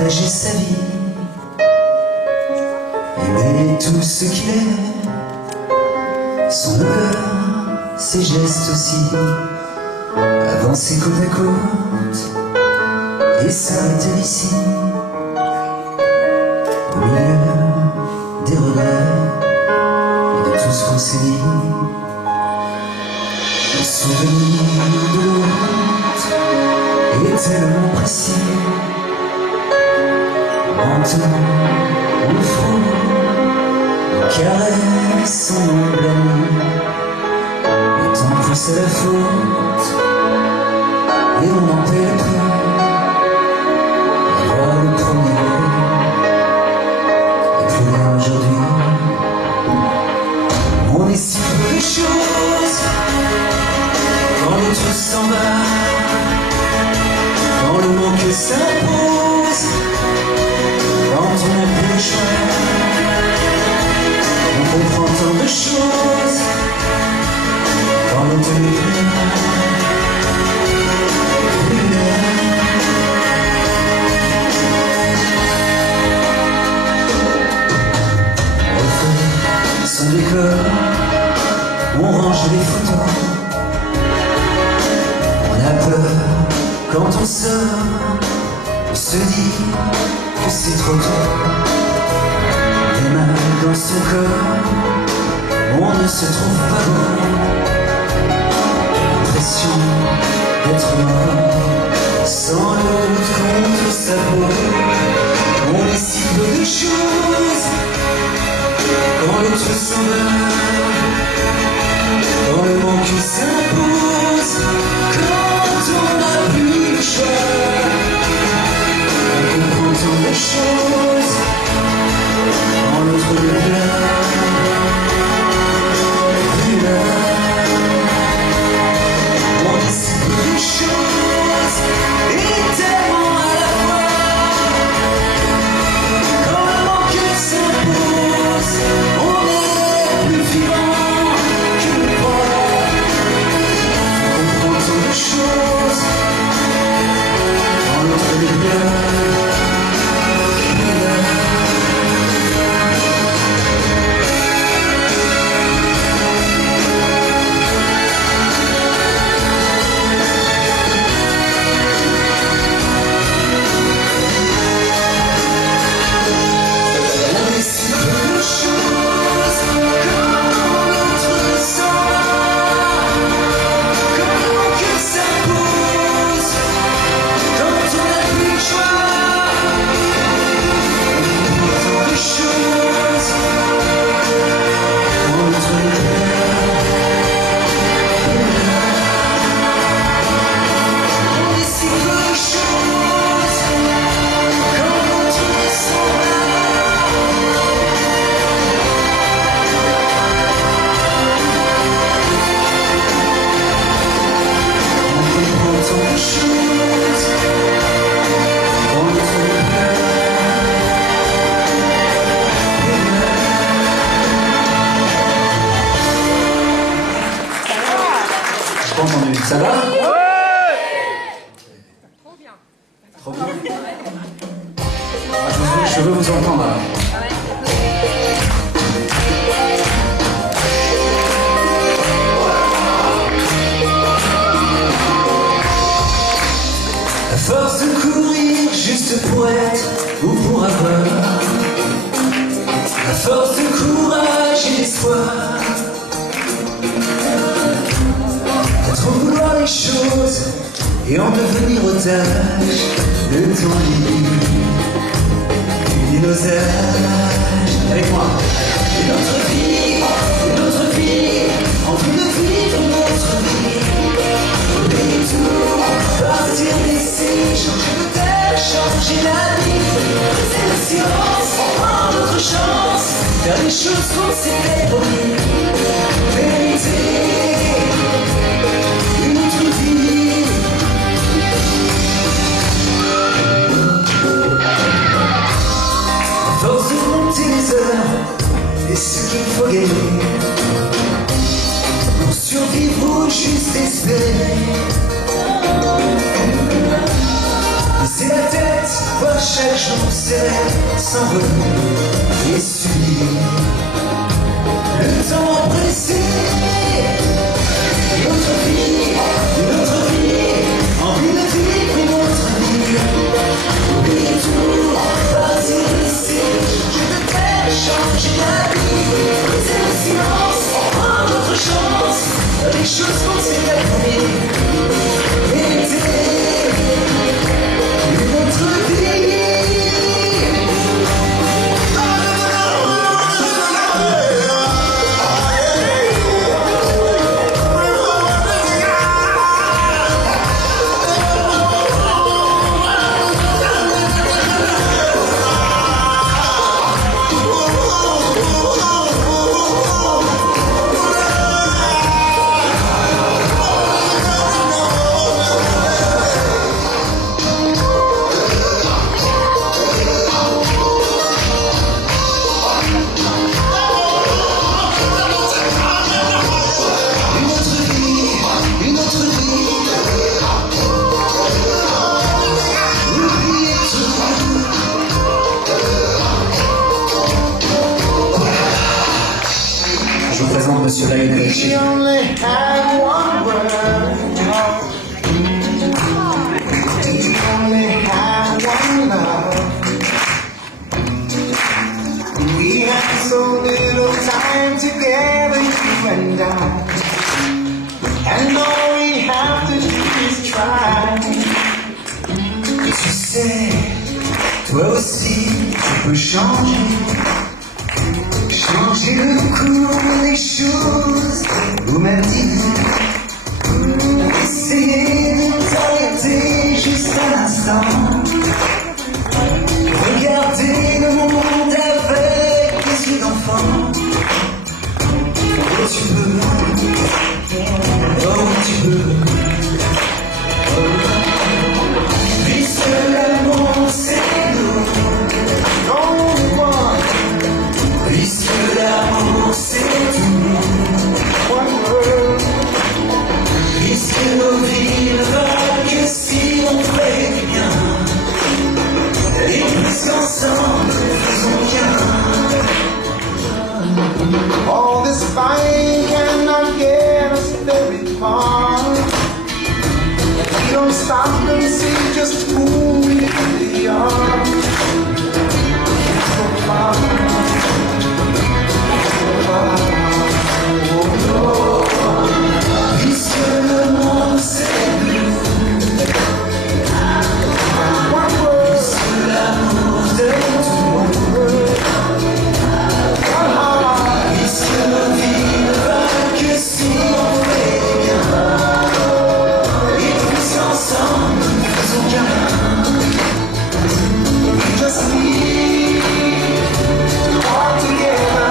partager sa vie, aimer tout ce qu'il est, son cœur, ses gestes aussi, avancer côte à côte et s'arrêter ici, au milieu des regrets et de tout ce qu'on s'est dit. Le souvenir de l'autre est tellement précis. Maintenant, on le fout, on caresse son emblème. Le temps pousse à la faute et on en paie le prix. Avoir le premier et plus rien aujourd'hui. On est si peu de choses quand l'autre s'en va, quand le manque s'impose, quand on n'a plus le choix. On comprend tant de choses quand l'autre n'est plus là. On refait son décor, on range les photos. On a peur quand on sort, on se dit que c'est trop tôt. Les mains dans son corps, on ne se trouve pas bon. L'impression d'être mort, sans l'autre contre sa peau. On est si peu de choses quand l'autre s'en va, quand le manque s'impose, quand on n'a plus le choix. On comprend tant de choses quand l'autre n'est plus là, plus là. On est si peu de choses et tellement à la fois. Quand le manque s'impose, on est plus vivant que le roi. On comprend tant de choses quand l'autre n'est plus là. Ça va? Ouais. Trop bien. Trop bien. Je veux vous entendre là. À force de courir juste pour être ou pour avoir, à force de courage et d'espoir, trop vouloir les choses et en devenir otage de ton lit, et nos âges. Avec moi. Une autre vie, envie de vivre notre vie. Et tout, partir d'ici, changer de terre, changer la vie. Briser le silence, prendre notre chance, faire les choses qu'on s'était promis. Vérité. Et ce qu'il faut gagner pour survivre ou juste espérer. C'est la tête, voir chaque jour s'élève sans repos et subit le temps pressé. Une autre vie, envie de vivre une autre vie. Oublier tout, partir ici. Je veux peut-être changer la vie, briser le silence, prendre notre chance. Les choses qu'on s'est accomplis, mériter une autre vie. Je vous présente Monsieur Lionel Richie. We only have one world. We only have one love. We have so little time together, you and I. And all we have to do is try. Et tu sais, toi aussi, tu peux changer. Changer le cours des choses, ou même dire, essayer de t'arrêter juste un instant. Regarder le monde avec les yeux d'enfant. Oh tu peux, oh tu peux. Puisque l'amour c'est nous. Puisque l'amour c'est tout, puisque nos vies ne valent que si on fait du bien, et puisqu'ensemble faisons bien. All this fighting cannot get us very far. We don't stop and see just who we really are. So far. Puisque le monde c'est nous, puisque l'amour de tout, puisque nos vies ne valent que si on fait bien, et puisqu'ensemble nous faisons bien. We just need to walk together.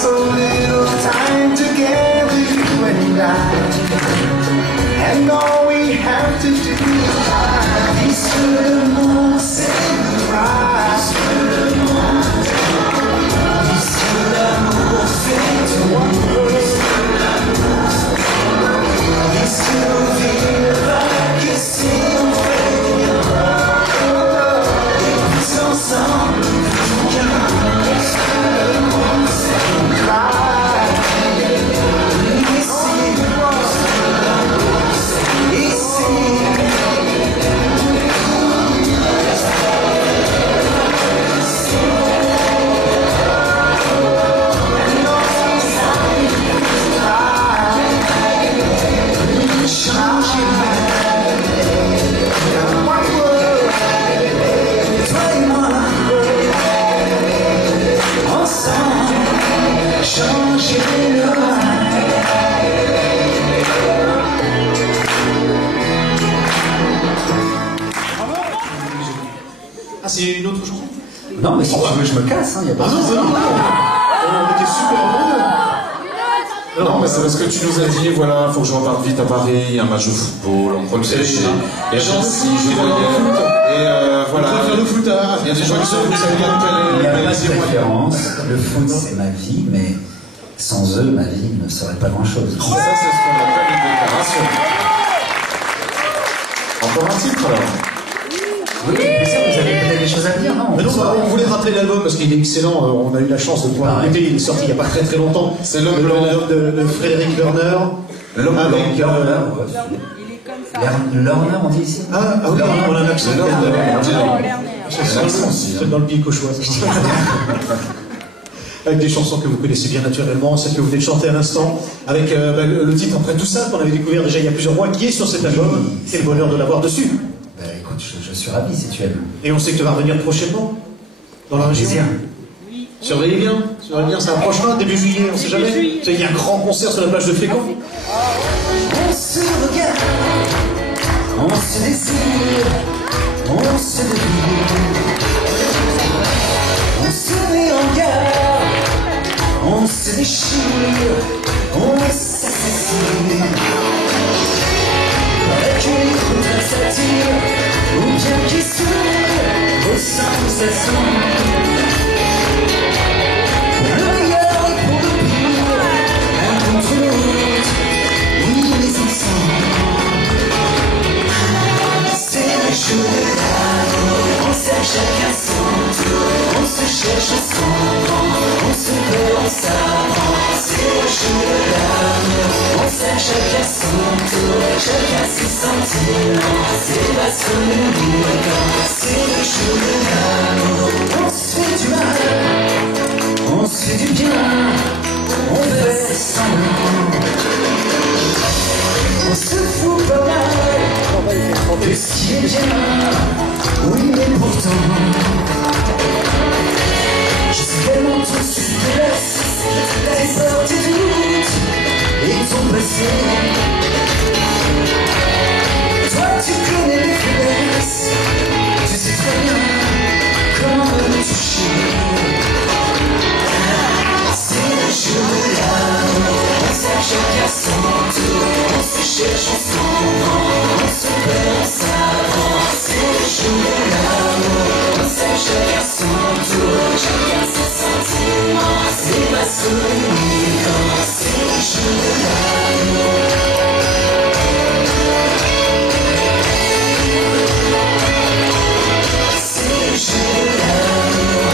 So little time together, you and I, and all we have to do is try. Puisque le monde c'est vrai, puisque l'amour fait tout, puisque nos vies ne valent que si on fait bien, et puisqu'ensemble nous faisons bien. Ah, c'est une autre chanson? Non, mais si tu veux, je me casse, hein, y a pas de souci. On était super c'est parce que tu nous as dit, voilà, faut que je reparte vite à Paris, il y a un match de football, on prend le séché, et Chelsea, je voyais, et voilà. Le foot, il y a des gens qui sont, vous savez bien Il n'y a pas de préférence. Le foot, c'est ma vie, mais sans eux, ma vie ne serait pas grand-chose. Ça, c'est ce qu'on appelle une déclaration. Encore un titre, alors. Oui, mais ça, vous avez peut-être des choses à dire, non? Mais non, on voulait rappeler l'album parce qu'il est excellent. On a eu la chance de pouvoir l'écouter. Il est sorti il n'y a pas très longtemps. C'est l'homme blanc de Frédéric Lerner. L'homme avec Lerner, on dit ici. Ah oui, on a un accent. C'est dans le pied cauchois. Avec des chansons que vous connaissez bien naturellement, celle que vous venez de chanter à l'instant, avec le titre Après tout ça, qu'on avait découvert déjà il y a plusieurs mois, qui est sur cet album. Quel bonheur de l'avoir dessus. Écoute, je suis ravi si tu aimes. Et on sait que tu vas revenir prochainement dans la région. Surveillez bien, ça approchera, début juillet, on sait jamais. Il y a un grand concert sur la plage de Fécamp. On se regarde, on se désire, on se devine, on se met en garde, on se déchire, on s'assassine. Avec une contre s'attire, ou bien qui se au sensations. Le meilleur est pour le pire, l'un contre l'autre, oui mais ensemble. C'est le jeu de l'amour, on s'aime chacun son tour, on se cherche ensemble, on se perd, on s'avance. C'est le jeu de l'amour, on s'aime chacun son tour, chacun ses sentiments, c'est la solitude. C'est le jeu de l'amour, on se fait du mal, on se fait du bien, on fait semblant. On se fout pas mal de ce qui est bien, oui mais pourtant je suis tellement tout ce qui te laisse, tes peurs, tes doutes et ton passé. Toi tu connais les faiblesses, tu sais très bien comment me toucher. C'est le jeu de l'amour, on s'aime chacun son tour, on se cherche ensemble, on se perd, on s'avance. C'est le jeu de l'amour, on s'aime chacun son tour, chacun ses sentiments, c'est ma solitude. C'est le jeu de l'amour. C'est le jeu de l'amour.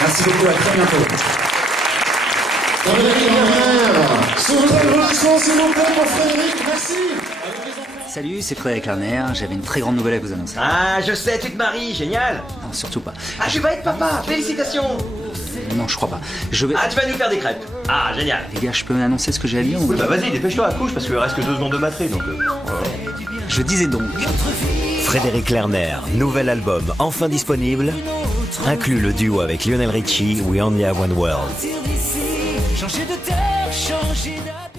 Merci beaucoup, à très bientôt. Frédéric Lerner, sur votre applaudissement, s'il vous plaît, pour Frédéric, merci. Salut, c'est Frédéric Lerner, j'avais une très grande nouvelle à vous annoncer. Ah, je sais, tu te maries, génial. Non, surtout pas. Ah, tu vas être papa, félicitations. Non, je crois pas. Je vais... Ah, tu vas nous faire des crêpes. Ah, génial. Les gars, je peux annoncer ce que j'ai à dire ou... Oui, bah vas-y, dépêche-toi, accouche, parce qu'il reste que 2 secondes de batterie, donc... Je disais donc... Frédéric Lerner, nouvel album enfin disponible inclut le duo avec Lionel Richie, We Only Have One World. Changer de terre, changer d'habit.